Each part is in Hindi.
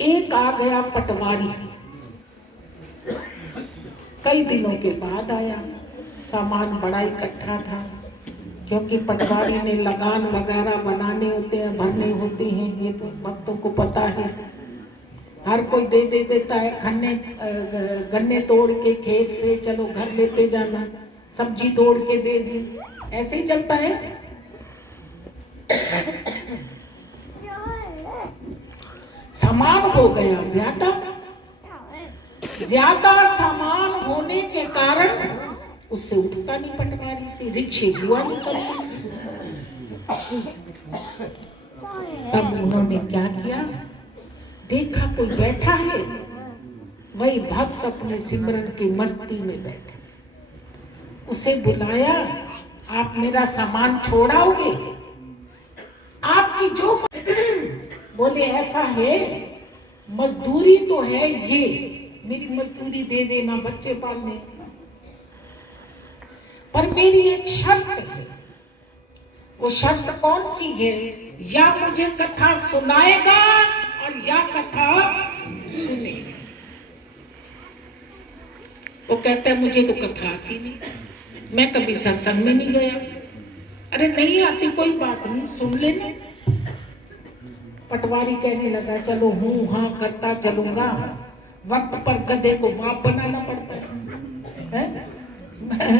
एक आ गया पटवारी, कई दिनों के बाद आया। सामान बड़ा इकट्ठा था, क्योंकि पटवारी ने लगान वगैरह बनाने होते हैं, भरने होते हैं, ये तो भक्तों को पता है। हर कोई दे देता है खन्ने गन्ने तोड़ के खेत से, चलो घर लेते जाना, सब्जी तोड़ के दे दी, ऐसे ही चलता है। सामान हो गया ज्यादा सामान होने के कारण उससे उठता नहीं पटवारी से, रिक्शे हुआ नहीं करता। तब उन्होंने क्या किया, देखा कोई बैठा है, वही भक्त अपने सिमरन की मस्ती में बैठा, उसे बुलाया, आप मेरा सामान छोड़ाओगे? आपकी जो बोले ऐसा है, मजदूरी तो है, ये मेरी मजदूरी दे देना बच्चे पालने, पर मेरी एक शर्त है। वो शर्त कौन सी है? या मुझे कथा सुनाएगा और या कथा सुनेगा। वो कहता है मुझे तो कथा आती नहीं, मैं कभी सत्संग में नहीं गया। अरे नहीं आती कोई बात नहीं, सुन लेना। पटवारी कहने लगा चलो हूं हाँ करता चलूंगा, वक्त पर गधे को बाप बनाना पड़ता है? मैं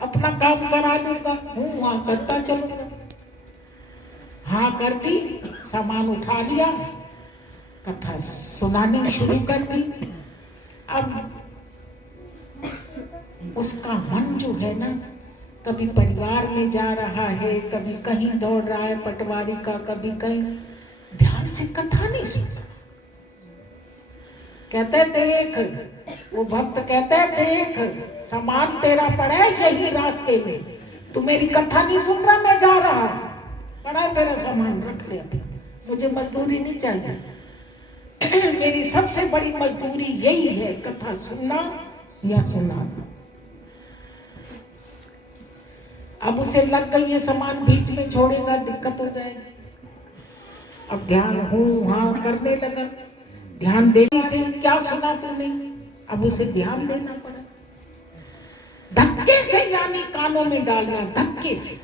अपना काम करा लूंगा, हूं हाँ करता चलूंगा। हाँ कर दी, सामान उठा लिया, कथा सुनानी शुरू कर दी। अब उसका मन जो है ना, कभी परिवार में जा रहा है, कभी कहीं दौड़ रहा है पटवारी का, कभी कहीं, ध्यान से कथा नहीं सुनता। कहते देख, वो भक्त कहते देख, सामान तेरा पड़ा है यही रास्ते में, तू मेरी कथा नहीं सुन रहा, मैं जा रहा हूं, पड़ा है तेरा सामान, रख ले अभी, मुझे मजदूरी नहीं चाहिए। मेरी सबसे बड़ी मजदूरी यही है, कथा सुनना या सुनाना। अब उसे लग गई ये सामान, बीच में छोड़ेगा दिक्कत हो जाएगी। अब ध्यान हूं हाँ करने लगा, ध्यान देने से क्या सुना तूने, अब उसे ध्यान देना पड़ा, धक्के से, यानी कानों में डालना, धक्के से।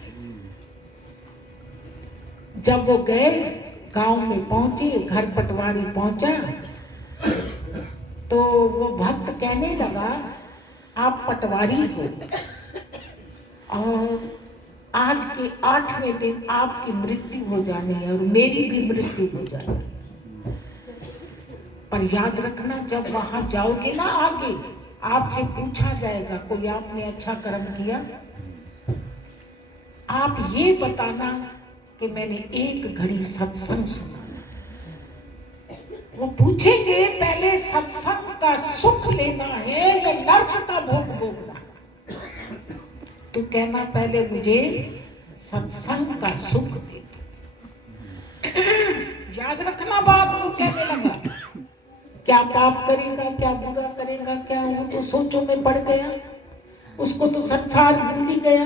जब वो गए, गांव में पहुंचे, घर पटवारी पहुंचा, तो वो भक्त कहने लगा आप पटवारी हो और आज के 8वें दिन आपकी मृत्यु हो जानी है और मेरी भी मृत्यु हो जानी है, पर याद रखना जब वहां जाओगे ना, आगे आपसे पूछा जाएगा कोई आपने अच्छा कर्म किया, आप ये बताना कि मैंने एक घड़ी सत्संग सुना। वो पूछेंगे पहले सत्संग का सुख लेना है या नर्क का भोग भोगना, तो कहना पहले मुझे सत्संग का सुख दे दो। याद रखना बात। वो कहने लगा क्या पाप करेगा, क्या बुरा करेगा, क्या, वो तो सोचों में पड़ गया, उसको तो संसार भूल ही गया,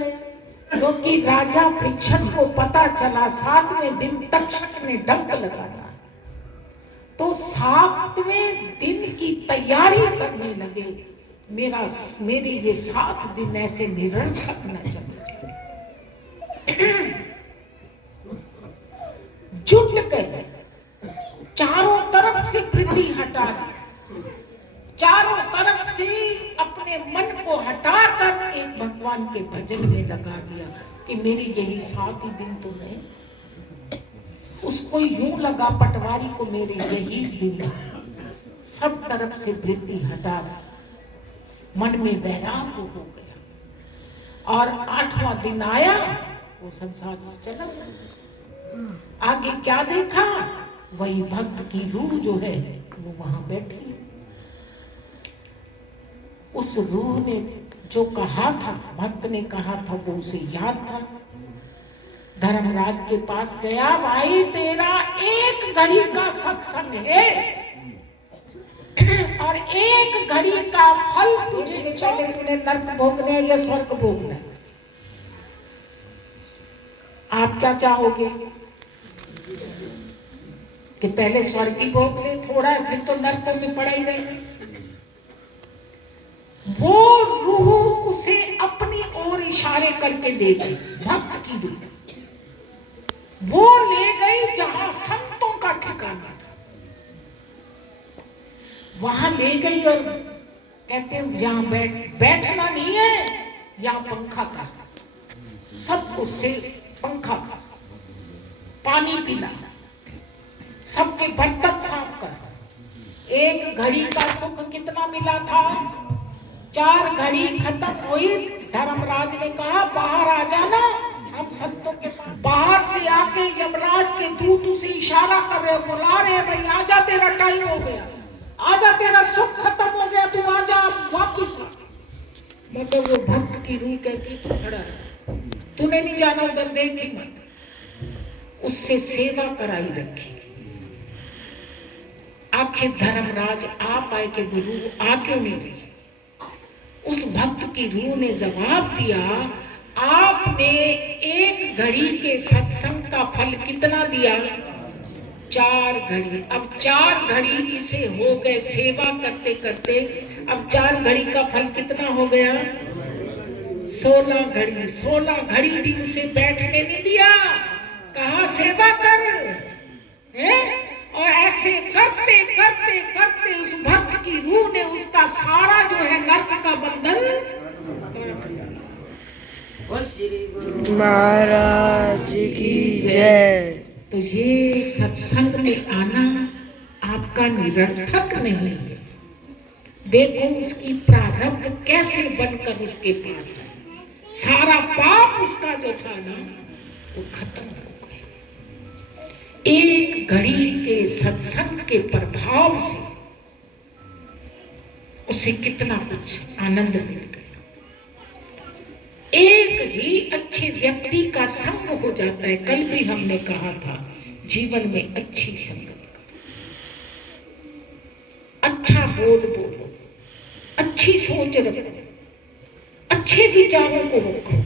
क्योंकि राजा परीक्षित को पता चला 7वें दिन तक्षक ने डंक लगाया, तो 7वें दिन की तैयारी करने लगे, मेरे ये 7 दिन ऐसे निरर्थक न चले जाए। जुट गए, चारों तरफ से पृथ्वी हटा दी, चारों तरफ से अपने मन को हटाकर एक भगवान के भजन में लगा दिया कि मेरी यही 7 ही दिन तो है। उसको यूं लगा पटवारी को मेरे यही दिन, सब तरफ से वृत्ति हटा दी, मन में वैराग हो गया, और 8वां दिन आया, वो संसार से चला गया। आगे क्या देखा, वही भक्त की रूह जो है वो वहां बैठी। उस रूह ने जो कहा था, भक्त ने कहा था, वो उसे याद था। धर्मराज के पास गया, भाई तेरा एक घड़ी का सत्संग है और एक घड़ी का फल तुझे चले, तूने नरक भोगना है या स्वर्ग भोगना है, आप क्या चाहोगे? कि पहले स्वर्ग की भोग ले थोड़ा, फिर तो नरकों में पड़ा ही रहे। वो रूह उसे अपनी ओर इशारे करके ले गई, भक्त की रूह वो ले गई जहां संतों का ठिकाना था, वहां ले गई और कहते यहां बैठना नहीं है, यहां पंखा का, सब उससे पंखा का, पानी पीना, सबके बर्तन साफ कर। एक घड़ी का सुख कितना मिला था? 4 घड़ी खत्म हुई, धर्मराज ने कहा बाहर आ जाना, हम संतों के पास। बाहर से आके यमराज के दूत उसे इशारा कर रहे, बुला रहे, भाई आजा तेरा टाइम हो गया, आजा तेरा सुख खत्म हो गया, तू आजा वापिस आ। मतलब वो भक्त की रूह कहती तू खड़ा है, तूने नहीं जाना उधर, देख ही मत। उससे सेवा कराई रखी। आखिर धर्मराज आप आए के गुरु आ क्यों नहीं रही? उस भक्त की रूह ने जवाब दिया, आपने एक घड़ी के सत्संग का फल कितना दिया? 4 घड़ी। अब 4 घड़ी इसे हो गए सेवा करते करते, अब 4 घड़ी का फल कितना हो गया? 16 घड़ी। 16 घड़ी भी उसे बैठने नहीं दिया, कहा सेवा कर है? और ऐसे करते करते करते उस भक्त की रूह ने उसका सारा जो है नर्क का बंधन महाराज की जय। तो ये सत्संग में आना आपका निरर्थक नहीं है। देखो उसकी प्रारब्ध कैसे बनकर उसके पास है, सारा पाप उसका जो था ना वो खत्म हो गया। एक घड़ी के सत्संग के प्रभाव से उसे कितना कुछ आनंद मिल गया। एक ही अच्छे व्यक्ति का संग हो जाता है। कल भी हमने कहा था जीवन में अच्छी संगत करो, अच्छा बोल बोलो, अच्छी सोच रखो, अच्छे विचारों को रखो,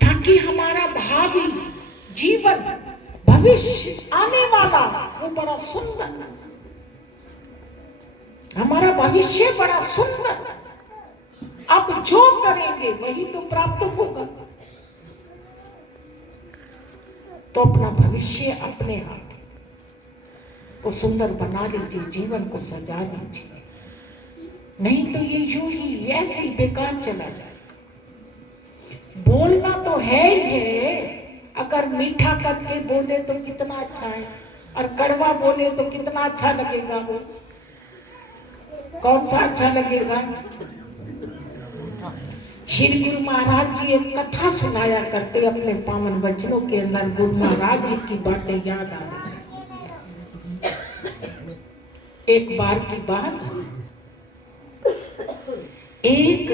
ताकि हमारा भावी जीवन भविष्य आने वाला वो बड़ा सुंदर, हमारा भविष्य बड़ा सुंदर। अब जो करेंगे वही तो प्राप्त होगा। तो अपना भविष्य अपने हाथ को सुंदर बना लीजिए, जीवन को सजा लीजिए, नहीं तो ये यूं ही ऐसे ही बेकार चला जाएगा। बोलना तो है ही है, अगर मीठा करके बोले तो कितना अच्छा है, और कड़वा बोले तो कितना अच्छा लगेगा। वो कौन सा अच्छा लगेगा? श्री गुरु महाराज जी एक कथा सुनाया करते अपने पावन वचनों के अंदर। गुरु महाराज जी की बातें याद आ रही। एक बार की बात, एक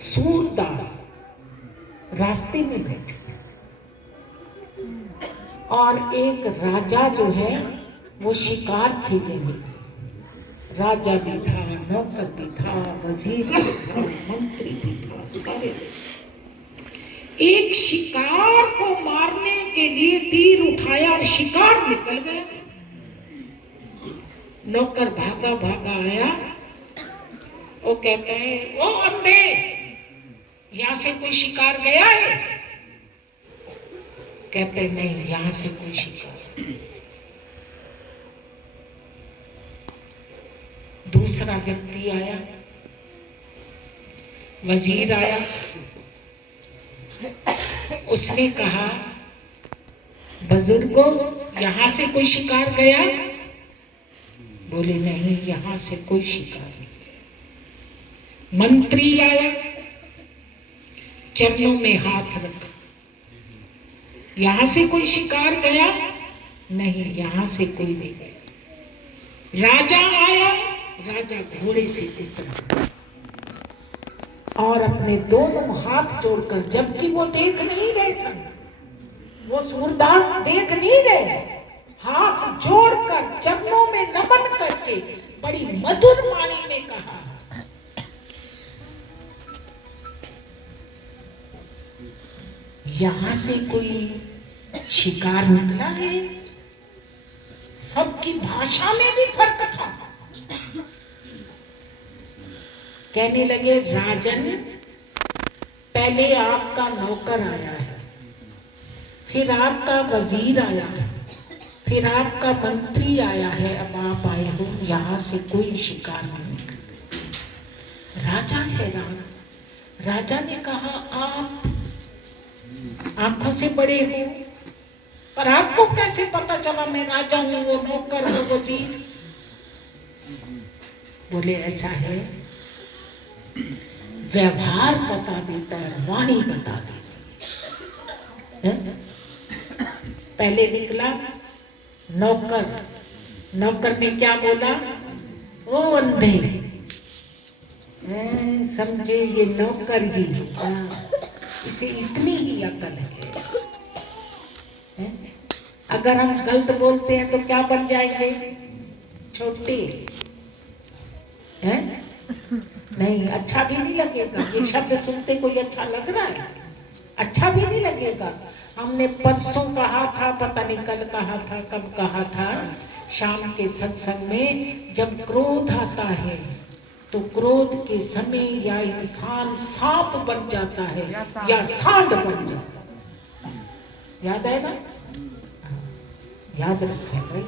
सूरदास रास्ते में बैठे और एक राजा जो है वो शिकार खेलने में, राजा भी था, नौकर भी था, वजीर भी था, मंत्री भी था, सारे। एक शिकार को मारने के लिए तीर उठाया और शिकार निकल गया। नौकर भागा भागा आया, वो कहते हैं ओ अंधे, यहां से कोई शिकार गया है? कहते नहीं, यहां से कोई शिकार। दूसरा व्यक्ति आया, वजीर आया, उसने कहा बुजुर्गों यहां से कोई शिकार गया? बोले नहीं, यहां से कोई शिकार नहीं। मंत्री आया, चरणों में हाथ रखा, यहां से कोई शिकार गया? नहीं, यहां से कोई नहीं गया। राजा आया, राजा घोड़े से उतरा और अपने दोनों हाथ जोड़कर, जबकि वो देख नहीं रहे सन, वो सूरदास देख नहीं रहे, हाथ जोड़कर चरणों में नमन करके बड़ी मधुर वाणी में कहा, यहां से कोई शिकार निकला है। सबकी भाषा में भी फर्क था। कहने लगे राजन, पहले आपका नौकर आया है, फिर आपका वजीर आया है, फिर आपका मंत्री आया है, अब आप आए हो, यहां से कोई शिकार नहीं निकला। राजा हैरान। राजा ने कहा, आप आंखों से बड़े हो, पर आपको कैसे पता चला मैं राजा हूं, वो नौकर, वो वजीर? बोले ऐसा है, व्यवहार बता देता है, वाणी बता देती है। पहले निकला नौकर। नौकर ने क्या बोला? ओ अंधे, समझे ये नौकर ही, इसे इतनी ही अकल है। अगर हम गलत बोलते हैं तो क्या बन जाएंगे? छोटे हैं? नहीं, अच्छा भी नहीं लगेगा। ये शब्द सुनते कोई अच्छा लग रहा है? अच्छा भी नहीं लगेगा। हमने परसों कहा था, पता नहीं कल कहा था, कब कहा था, शाम के सत्संग में, जब क्रोध आता है तो क्रोध के समय या इंसान सांप बन जाता है या सांड बन जाता है। याद है ना? याद रखा है?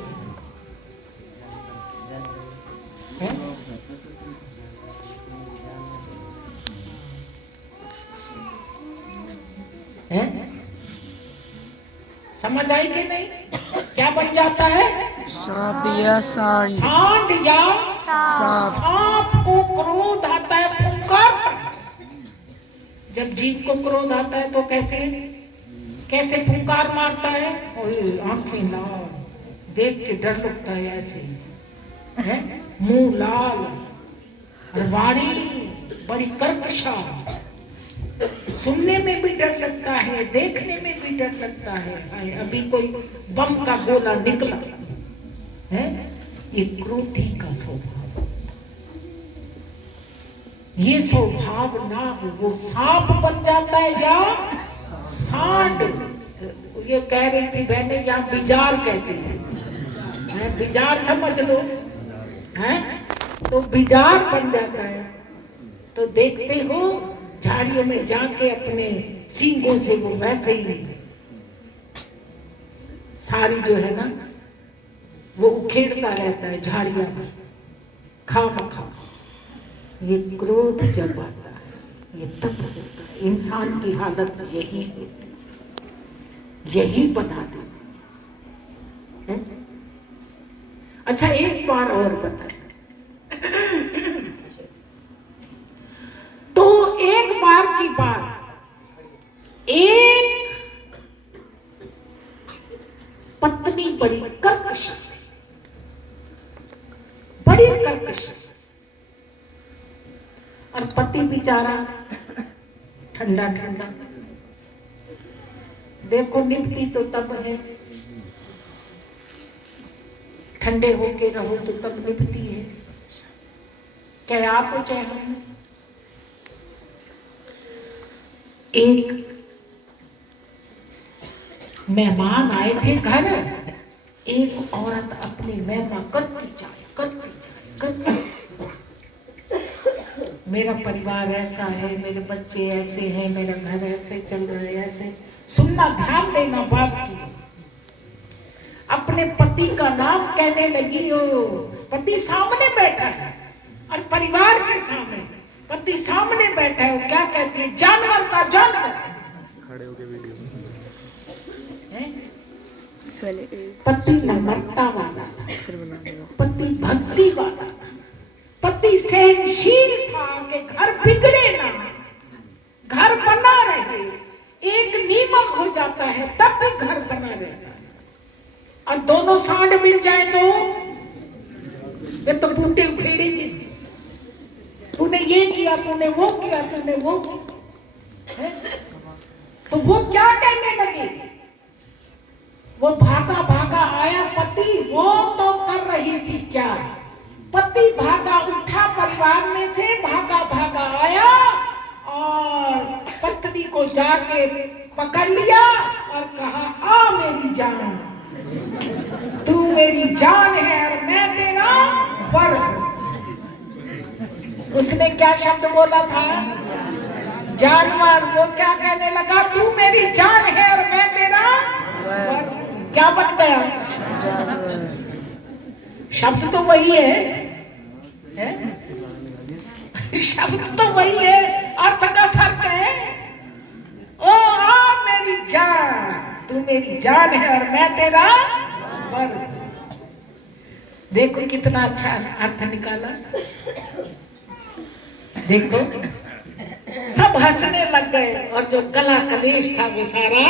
समझ आई कि नहीं? क्या बन जाता है? सांप या सांड। सांड या सांप को क्रोध आता है, फुंकारता है। जब जीव को क्रोध आता है तो कैसे फुंकार मारता है? ओए, आंखें लाल, देख के डर लगता है, ऐसे है, मुंह लाल, और वाणी बड़ी कर्कशा, सुनने में भी डर लगता है, देखने में भी डर लगता है। अभी कोई बम का गोला निकला है, ये क्रोधी का स्वभाव। ये स्वभाव ना हो, वो सांप बन जाता है या सांड। ये कह रही थी बहने, यहाँ बिजार कहते हैं, बिजार समझ लो, है तो बिजार बन जाता है। तो देखते हो झाड़ियों में जाके अपने सींगों से वो वैसे ही सारी जो है ना वो उखेड़ता रहता है झाड़ियां में, खामखा। ये क्रोध जब आता है, ये तब होता है। इंसान की हालत यही होती, यही बना देती है। अच्छा, एक बार और बताए तो एक बार की बात, एक पत्नी बड़ी कर्कश थी, बड़ी कर्कश, और पति बेचारा ठंडा ठंडा। देखो निपटी तो तब है, ठंडे होके रहो तो तब निपटी है, चाहे आप हो चाहे हम। एक मेहमान आए थे घर, एक औरत अपनी महिमा करती जाए। मेरा परिवार ऐसा है, मेरे बच्चे ऐसे हैं, मेरा घर ऐसे चल रहा है, ऐसे। सुनना, ध्यान देना बात की। अपने पति का नाम कहने लगी हो, पति सामने बैठा है और परिवार के सामने पति सामने बैठा है, वो क्या कहती है? जानवर का जानवर। खड़े होके वीडियो पति नम्रता वाला था, पति भक्ति वाला था, पति सहनशील था कि घर बिगड़े ना, घर बना रहे। एक नीमक हो जाता है तब भी घर बना रहता है, और दोनों सांड मिल जाए तो ये तो बूटे उखेड़ेंगे। तूने ये किया, तूने वो किया, तूने वो किया। तो वो क्या कहने लगे? वो भागा भागा आया पति, वो तो कर रही थी क्या? पति भागा उठा परिवार में से, भागा भागा आया और पत्नी को जाके पकड़ लिया और कहा आ मेरी जान, तू मेरी जान है और मैं तेरा वर हूं। उसने क्या शब्द बोला था? जानवर। वो क्या कहने लगा? तू मेरी जान है और मैं तेरा वर। क्या बन गया? शब्द तो वही है? शब्द तो वही है, अर्थ का फर्क है। ओ आ मेरी जान, तू मेरी जान है और मैं तेरा वर। देखो कितना अच्छा अर्थ निकाला। देखो सब हंसने लग गए और जो कला कलेश था वो सारा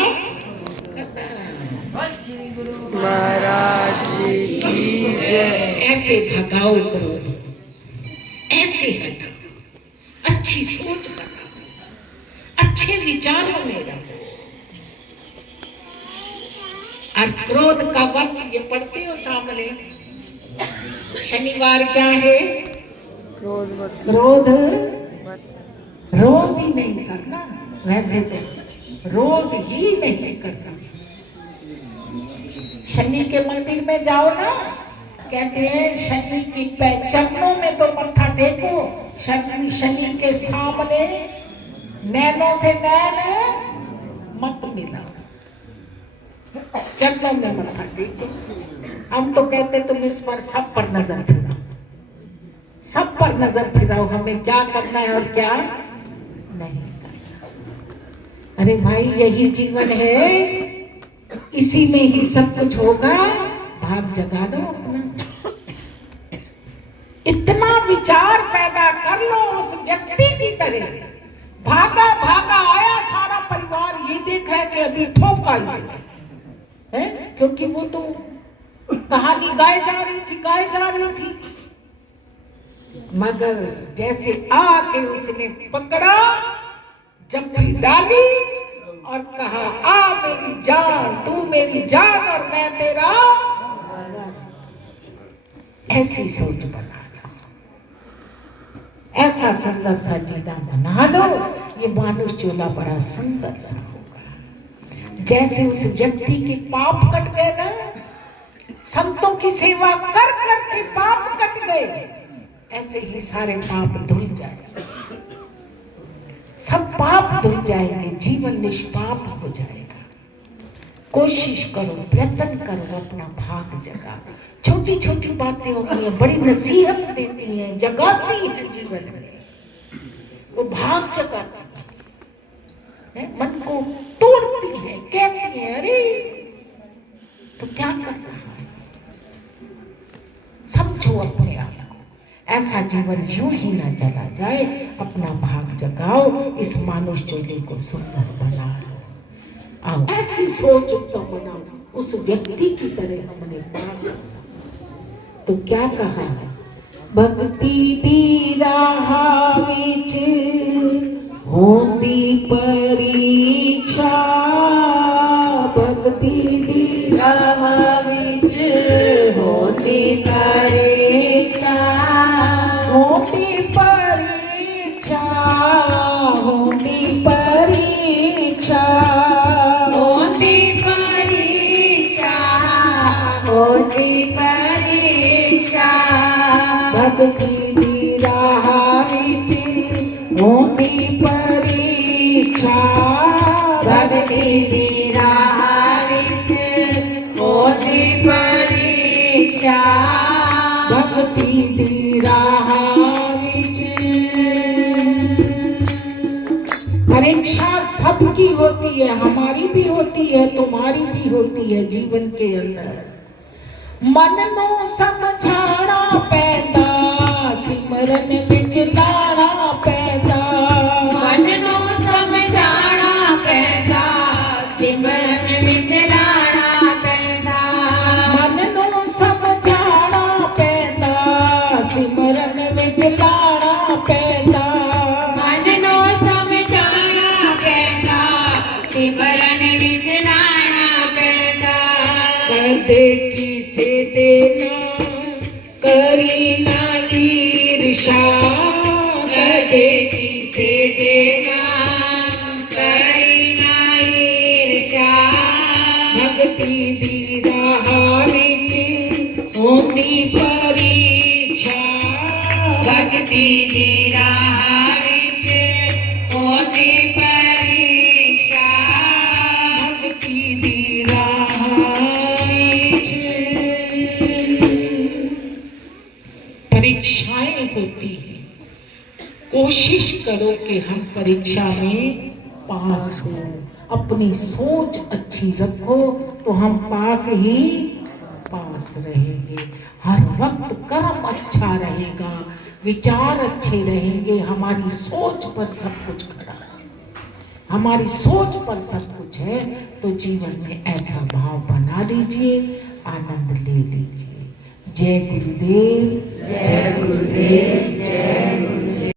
महाराज की जय। ऐसे भगाओ क्रोध, ऐसे हटाओ, अच्छी सोच बनाओ, अच्छे विचारों में रहो। और क्रोध का वक्त ये पढ़ते हो सामने, शनिवार क्या है? क्रोध रोज ही नहीं करना, वैसे तो रोज ही नहीं करना। शनि के मंदिर में जाओ ना, कहते हैं शनि की चरणों में तो मत्था टेको, शनि के सामने नैनों से नैन मत मिलाओ, चरणों में मत्था टेको। हम तो कहते तुम इस पर सब पर नजर फिराओ, सब पर नजर फिराओ, हमें क्या करना है और क्या नहीं करना। अरे भाई यही जीवन है, इसी में ही सब कुछ होगा। भाग जगा दो अपना, इतना विचार पैदा कर लो उस व्यक्ति की तरह। भागा भागा आया सारा परिवार, ये देख रहा है कि अभी ठोका इसे, है? क्योंकि वो तो कहानी गाए जा रही थी। मगर जैसे आके उसने पकड़ा, जप्पी डाली और कहा आ मेरी जान, तू मेरी जान और मैं तेरा। ऐसी सोच बना लो, ऐसा सुंदर सा जीना बना लो, ये मानुष चोला बड़ा सुंदर सा होगा। जैसे उस व्यक्ति के पाप कट गए ना, संतों की सेवा कर कर के पाप कट गए, ऐसे ही सारे पाप धुल जाएंगे, सब पाप धुल जाएंगे, जीवन निष्पाप हो जाएगा। कोशिश करो, प्रयत्न करो, अपना भाग जगा। छोटी छोटी बातें होती हैं, बड़ी नसीहत देती हैं, जगाती हैं जीवन में। वो भाग जगाती है, मन को तोड़ती है, कहती है अरे तो क्या कर रहा है, समझो अपने आप को। ऐसा जीवन यूं ही ना चला जाए, अपना भाग जगाओ, इस मानुष चोले को सुंदर बनाओ। आओ ऐसी सोच उत्तम बनाओ, उस व्यक्ति की तरह हमने पास। तो क्या कहा? भक्ति दी राह विच होंदी परीक्षा, भक्ति दी राह विच होंदी परीक्षा, होंदी परीक्षा, होंदी परीक्षा, होंदी परीक्षा, होंदी परीक्षा। भक्ति दी राह विच होंदी परीक्षा, भक्ति दी राह विच होंदी परीक्षा, भक्ति दी राह विच। परीक्षा सबकी होती है, हमारी भी होती है, तुम्हारी भी होती है जीवन के अंदर। मन नो समझाना पैदा, सिमरन विच लाना पैदा, मन नो समझाना पैदा, सिमरन विच लाना पैदा, मन नो समझाना पैदा, सिमरन विच लाना पैदा, मन नो समझाना पैदा, सिमरन विच लाना पैदा। कदे किसे देना करी ना ईर्षा, कदे किसे देना करी ना भगति दी राह विच होंदी परीक्षा, भगति दी राह विच होंदी परीक्षा, भगति दी राह विच परीक्षाएं होती हैं। कोशिश करो कि हम परीक्षा में पास हो। अपनी सोच अच्छी रखो तो हम पास ही पास रहेंगे। हर वक्त कर्म अच्छा रहेगा, विचार अच्छे रहेंगे, हमारी सोच पर सब कुछ खड़ा है, हमारी सोच पर सब कुछ है। तो जीवन में ऐसा भाव बना लीजिए, आनंद ले लीजिए। जय गुरुदेव, जय गुरुदेव, जय गुरुदेव।